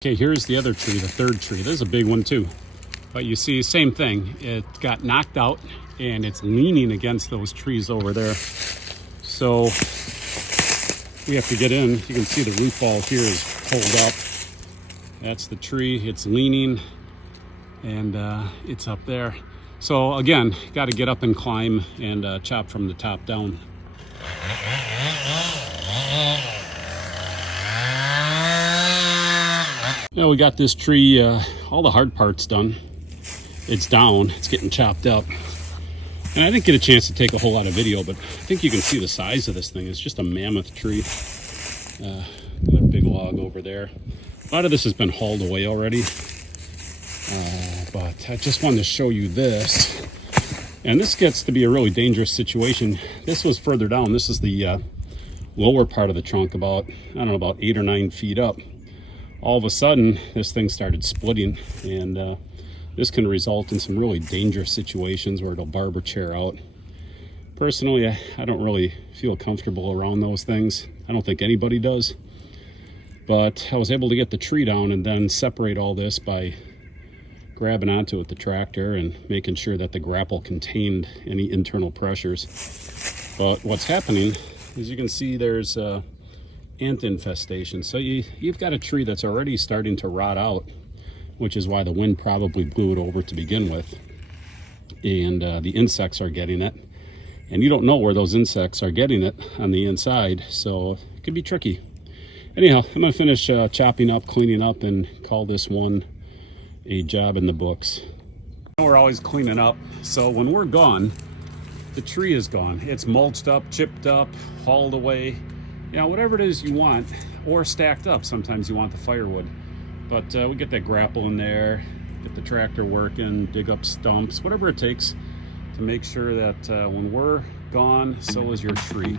Okay, here's the other tree, the third tree. This is a big one too. But you see, same thing. It got knocked out and it's leaning against those trees over there. So we have to get in. You can see the root ball here is pulled up. That's the tree. It's leaning and it's up there. So again, got to get up and climb and chop from the top down. Yeah, we got this tree, all the hard parts done. It's down, it's getting chopped up. And I didn't get a chance to take a whole lot of video, but I think you can see the size of this thing. It's just a mammoth tree. Another big log over there. A lot of this has been hauled away already. But I just wanted to show you this. And this gets to be a really dangerous situation. This was further down. This is the lower part of the trunk, about, I don't know, about 8 or 9 feet up. All of a sudden, this thing started splitting, and this can result in some really dangerous situations where it'll barber chair out. Personally, I don't really feel comfortable around those things. I don't think anybody does. But I was able to get the tree down and then separate all this by grabbing onto it with the tractor and making sure that the grapple contained any internal pressures. But what's happening, as you can see, there's ant infestation. So you've got a tree that's already starting to rot out, which is why the wind probably blew it over to begin with. And the insects are getting it. And you don't know where those insects are getting it on the inside, so it could be tricky. Anyhow, I'm going to finish chopping up, cleaning up, and call this one a job in the books. We're always cleaning up, so when we're gone, the tree is gone. It's mulched up, chipped up, hauled away. You know, whatever it is you want, or stacked up. Sometimes you want the firewood. But we get that grapple in there, get the tractor working, dig up stumps, whatever it takes to make sure that when we're gone, so is your tree.